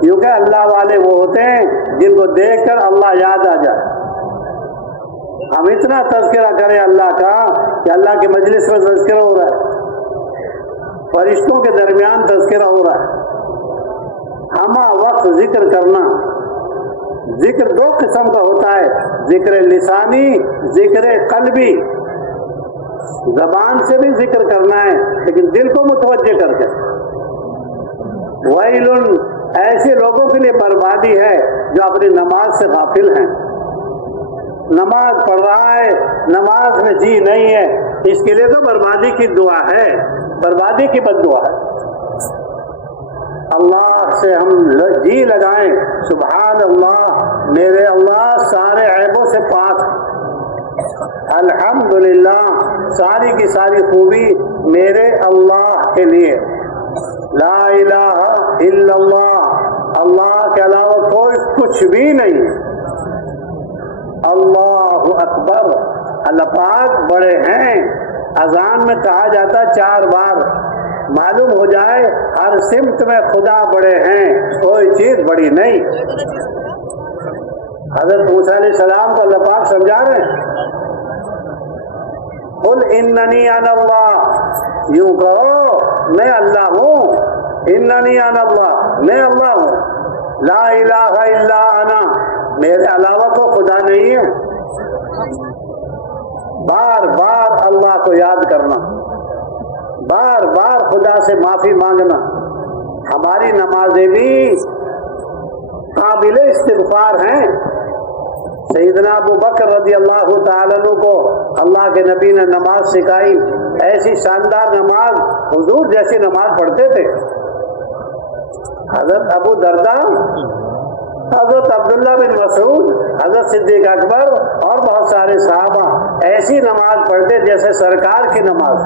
کیونکہ اللہ والے وہ ہوتے ہیں جن کو دیکھ کر اللہ یاد آ جائے. ہم اتنا تذکرہ کریں اللہ کا کہ اللہ کی مجلس میں تذکرہ ہو رہا ہے, فرشتوں کے درمیان تذکرہ ہو رہا ہے. ہمہ وقت ذکر کرنا. ذکر دو قسم کا ہوتا ہے, ذکر لسانی, ذکر قلبی. زبان سے بھی ذکر کرنا ہے لیکن دل کو متوجہ کر کے. ویل, ایسے لوگوں کے لیے بربادی ہے جو اپنی نماز سے غافل ہیں. نماز پڑھ رہا ہے, نماز میں جی نہیں ہے, اس کے لیے تو بربادی کی دعا ہے, بربادی کی بد دعا ہے. اللہ سے ہم جی لگائیں, سبحان اللہ, میرے اللہ سارے عیبوں سے پاک, الحمدللہ, ساری کی ساری خوبی میرے اللہ کے لیے. لا الہ الا اللہ, اللہ کے علاوہ کوئی کچھ بھی نہیں. اللہ اکبر, اللہ پاک بڑے ہیں. اذان میں کہا جاتا 4 بار, معلوم ہو جائے ہر سمت میں خدا بڑے ہیں, کوئی چیز بڑی نہیں. حضرت موسیٰ علیہ السلام کو اللہ پاک سمجھا رہے ہیں, قل اننی انا اللہ, یوں کہو میں اللہ ہوں, اننی انا اللہ, میں اللہ ہوں. لا الہ الا انا, میرے علاوہ کو خدا نہیں ہے. بار بار اللہ کو یاد کرنا, بار بار خدا سے معافی مانگنا. ہماری نمازیں بھی قابل استغفار ہیں. سیدنا ابو بکر رضی اللہ تعالیٰ عنہ کو اللہ کے نبی نے نماز سکھائی, ایسی شاندار نماز, حضور جیسی نماز پڑھتے تھے. حضرت ابو درداء, حضرت عبداللہ بن مسعود, حضرت صدیق اکبر اور بہت سارے صحابہ ایسی نماز پڑھتے جیسے سرکار کی نماز.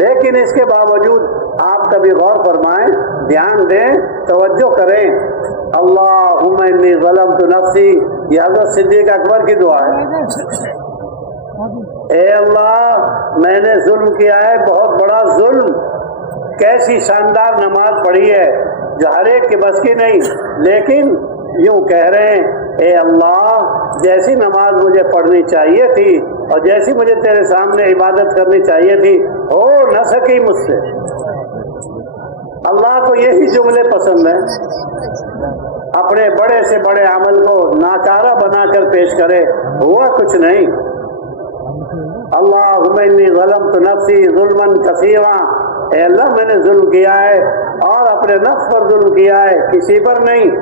لیکن اس کے باوجود آپ کبھی غور فرمائیں, دھیان دیں, توجہ کریں. اللہم انی ظلمت نفسی, یہ حضرت صدیق اکبر کی دعا ہے. اے اللہ, میں نے ظلم کیا ہے, بہت بڑا ظلم. کیسی شاندار نماز پڑھی ہے جو ہر ایک کے بس کی نہیں, لیکن یوں کہہ رہے ہیں اے اللہ, جیسی نماز مجھے پڑھنی چاہیے تھی اور جیسی مجھے تیرے سامنے عبادت کرنی چاہیے تھی ہو نہ سکی مجھ سے. اللہ کو یہی جملے پسند ہیں, اپنے بڑے سے بڑے عمل کو ناکارہ بنا کر پیش کرے, ہوا کچھ نہیں. اللہم انی ظلمت نفسی ظلما کثیرا, اے اللہ میں نے ظلم کیا ہے اور اپنے نفس پر ظلم کیا ہے, کسی پر نہیں.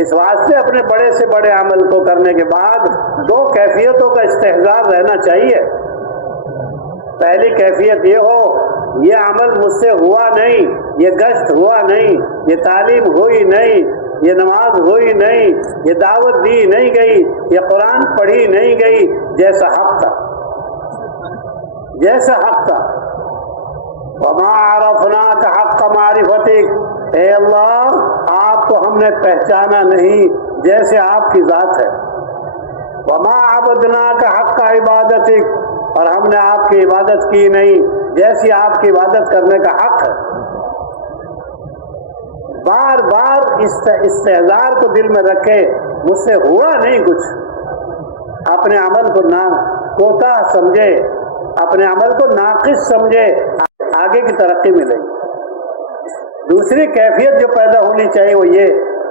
اس واسطے اپنے بڑے سے بڑے عمل کو کرنے کے بعد 2 کیفیتوں کا استحضار رہنا چاہیے. پہلی کیفیت یہ ہو, یہ عمل مجھ سے ہوا نہیں, یہ گشت ہوا نہیں, یہ تعلیم ہوئی نہیں, یہ نماز ہوئی نہیں, یہ دعوت دی نہیں گئی, یہ قرآن پڑھی نہیں گئی, جیسا حق تھا, جیسا حق تھا. وما عرفناک حق معرفتک, اے اللہ آپ کو ہم نے پہچانا نہیں جیسے آپ کی ذات ہے. وما عبدناک حق عبادتک, اور ہم نے آپ کی عبادت کی نہیں جیسی آپ کی عبادت کرنے کا حق ہے. بار بار استحضار کو دل میں رکھے, مجھ سے ہوا نہیں کچھ. اپنے عمل کو کوتاہ سمجھے, اپنے عمل کو ناقص سمجھے, آگے کی ترقی ملے گی. دوسری کیفیت جو پیدا ہونی چاہیے وہ یہ,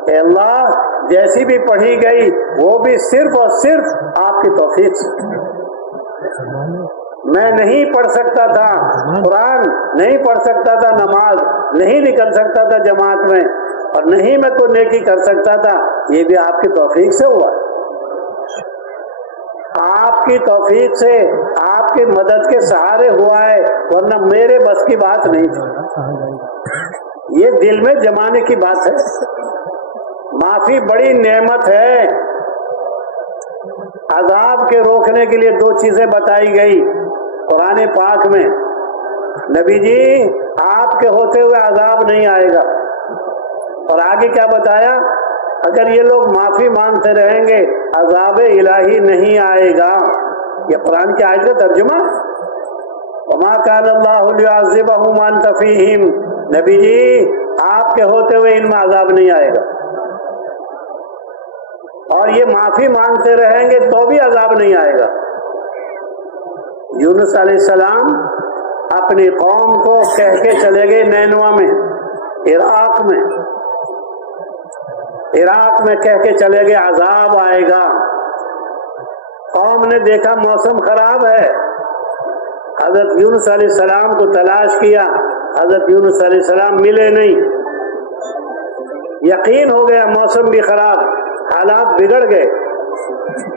اے اللہ جیسی بھی پڑھی گئی وہ بھی صرف اور صرف آپ کی توفیق سے. میں نہیں پڑھ سکتا تھا قرآن, نہیں پڑھ سکتا تھا نماز, نہیں نکل سکتا تھا جماعت میں, اور نہیں میں کوئی نیکی کر سکتا تھا, یہ بھی آپ کی توفیق سے ہوا. آپ کی توفیق سے, آپ کی مدد کے سہارے ہوا ہے, ورنہ میرے بس کی بات نہیں تھی. یہ دل میں جمانے کی بات ہے. معافی بڑی نعمت ہے. عذاب کے روکنے کے لیے 2 چیزیں بتائی گئی قرآن پاک میں. نبی جی آپ کے ہوتے ہوئے عذاب نہیں آئے گا, اور آگے کیا بتایا, اگر یہ لوگ معافی مانگتے رہیں گے عذاب الہی نہیں آئے گا. یہ قرآن کی آیت کا ترجمہ. وما كان الله ليعذبهم وانت فيهم نبی جی آپ کے ہوتے ہوئے ان میں عذاب نہیں آئے گا، اور یہ معافی مانگتے رہیں گے تو بھی عذاب نہیں آئے گا۔ یونس علیہ السلام اپنی قوم کو کہہ کے چلے گئے نینوا میں، عراق میں کہہ کے چلے گئے عذاب آئے گا۔ قوم نے دیکھا موسم خراب ہے، حضرت یونس علیہ السلام کو تلاش کیا، حضرت یونس علیہ السلام ملے نہیں، یقین ہو گیا موسم بھی خراب، حالات بگڑ گئے،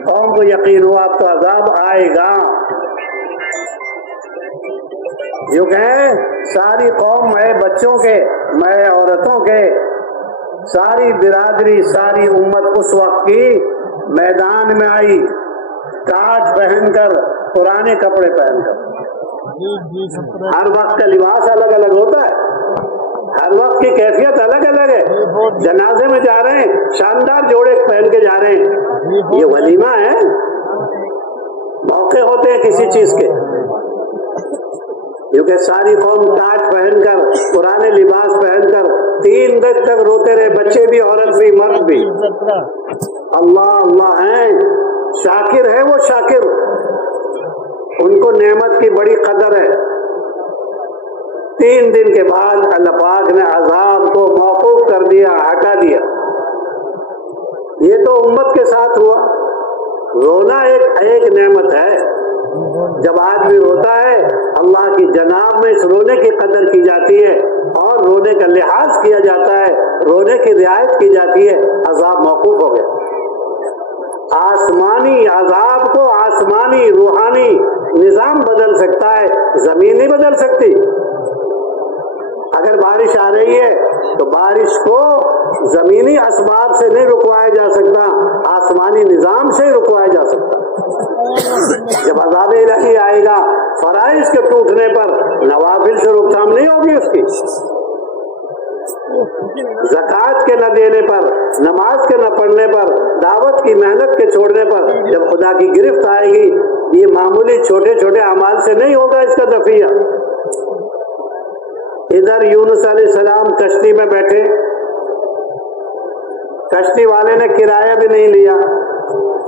قوم کو یقین ہوا اب تو عذاب آئے گا۔ جو کہیں ساری قوم، میں بچوں کے، میں عورتوں کے، ساری برادری، ساری امت اس وقت کی میدان میں آئی، تاج پہن کر، پرانے کپڑے پہن کر۔ ہر وقت کا لباس الگ الگ ہوتا ہے، ہر وقت کی کیفیت الگ الگ ہے۔ جنازے میں جا رہے ہیں، شاندار جوڑے پہن کے جا رہے ہیں، یہ ولیمہ ہے، موقع ہوتے ہیں کسی چیز کے، کیونکہ ساری قوم تاج پہن کر، پرانے لباس پہن کر 3 دن تک روتے رہے، بچے بھی، عورت بھی، مرد بھی۔ اللہ اللہ ہیں، شاکر ہے وہ، شاکر، ان کو نعمت کی بڑی قدر ہے۔ 3 دن کے بعد اللہ پاک نے عذاب کو موقوف کر دیا، ہٹا دیا۔ یہ تو امت کے ساتھ ہوا۔ رونا ایک نعمت ہے، جب آدمی روتا ہے اللہ کی جناب میں اس رونے کی قدر کی جاتی ہے اور رونے کا لحاظ کیا جاتا ہے، رونے کی رعایت کی جاتی ہے، عذاب موقوف ہو گیا۔ آسمانی عذاب کو آسمانی روحانی نظام بدل سکتا ہے، زمین نہیں بدل سکتی۔ اگر بارش آ رہی ہے تو بارش کو زمینی اسباب سے نہیں رکوایا جا سکتا، آسمانی نظام سے ہی رکوایا جا سکتا۔ جب عذاب الہی آئے گا فرائض کے ٹوٹنے پر، نوافل سے روک تھام نہیں ہوگی اس کی، زکوٰۃ کے نہ دینے پر، نماز کے نہ پڑھنے پر، دعوت کی محنت کے چھوڑنے پر جب خدا کی گرفت آئے گی، یہ معمولی چھوٹے چھوٹے اعمال سے نہیں ہوگا اس کا دفیہ۔ ادھر یونس علیہ السلام کشتی میں بیٹھے، کشتی والے نے کرایہ بھی نہیں لیا،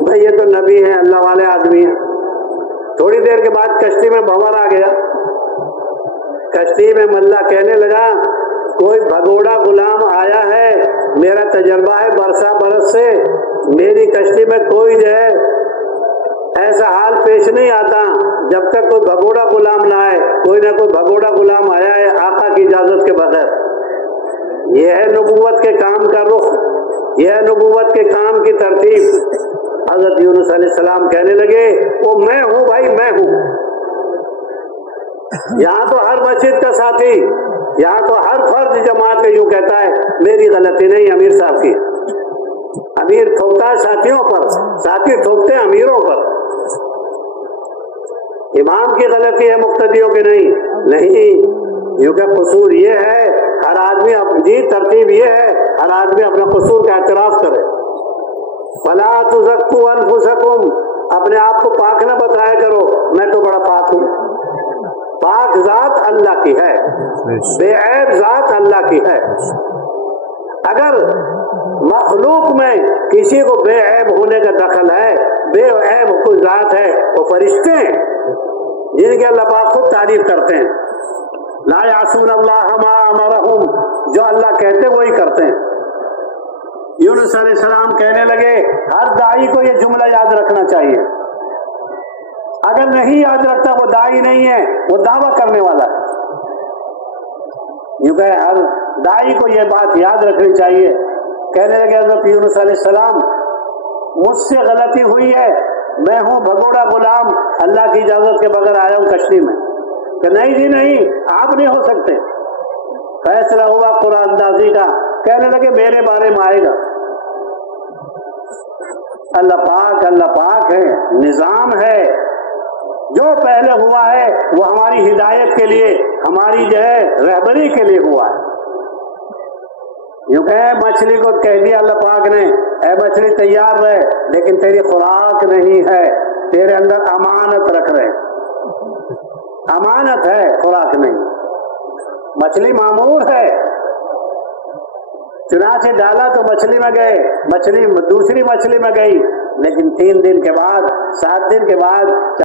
بھئی یہ تو نبی ہیں، اللہ والے آدمی ہیں۔ تھوڑی دیر کے بعد کشتی میں بھنور آ گیا، کشتی میں ملا کہنے لگا کوئی بھگوڑا غلام آیا ہے، میرا تجربہ ہے برسا برس سے، میری کشتی میں کوئی جو ہے ایسا حال پیش نہیں آتا جب تک کوئی بھگوڑا غلام نہ آئے۔ کوئی نہ کوئی بھگوڑا غلام آیا ہے آقا کی اجازت کے بغیر۔ یہ ہے نبوت کے کام کا رخ، یہ ہے نبوت کے کام کی ترتیب۔ حضرت یونس علیہ السلام کہنے لگے وہ میں ہوں بھائی، میں ہوں۔ یہاں تو ہر مسجد کا ساتھی، یہاں تو ہر فرد جماعت میں یوں کہتا ہے میری غلطی نہیں، امیر صاحب کی۔ امیر ٹھوکتا ہے ساتھیوں پر، ساتھی ٹھوکتے ہیں امیروں پر۔ امام کی غلطی ہے، مقتدیوں کی نہیں، کیونکہ قصور یہ ہے ہر آدمی اپنی ترتیب یہ ہے ہر آدمی اپنے قصور کا اعتراف کرے۔ فلا تزکوا انفسکم، اپنے آپ کو پاک نہ بتایا کرو، میں تو بڑا پاک ہوں۔ پاک ذات اللہ کی ہے، بے عیب ذات اللہ کی ہے۔ اگر مخلوق میں کسی کو بے عیب ہونے کا دخل ہے، بے عیب کوئی ذات ہے، وہ فرشتے ہیں جن کے اللہ پاک خود تعریف کرتے ہیں، لا یعصون اللہ ما امرہم، جو اللہ کہتے ہیں وہی کرتے ہیں۔ یونس علیہ السلام کہنے لگے ہر داعی کو یہ جملہ یاد رکھنا چاہیے، اگر نہیں یاد رکھتا وہ داعی نہیں ہے، وہ دعویٰ کرنے والا ہے۔ یوں کہ ہر داعی کو یہ بات یاد رکھنی چاہیے۔ کہنے لگے حضرت یونس علیہ السلام مجھ سے غلطی ہوئی ہے، میں ہوں بھگوڑا غلام، اللہ کی اجازت کے بغیر آیا ہوں کشتی میں۔ کہ نہیں جی نہیں، آپ نہیں ہو سکتے۔ فیصلہ ہوا قرآن اندازی کا، کہنے لگے میرے بارے میں آئے گا۔ اللہ پاک ہے، نظام ہے، جو پہلے ہوا ہے وہ ہماری ہدایت کے لیے، ہماری جو ہے رہبری کے لیے ہوا ہے۔ یوں کہ مچھلی کو کہہ دیا اللہ پاک نے اے مچھلی تیار رہے، لیکن تیری خوراک نہیں ہے، تیرے اندر امانت رکھ رہے، امانت ہے، خوراک نہیں۔ مچھلی معمور ہے، چنانچہ ڈالا تو مچھلی میں گئے، مچھلی دوسری مچھلی میں گئی، لیکن 3 دن کے بعد 7 دن کے بعد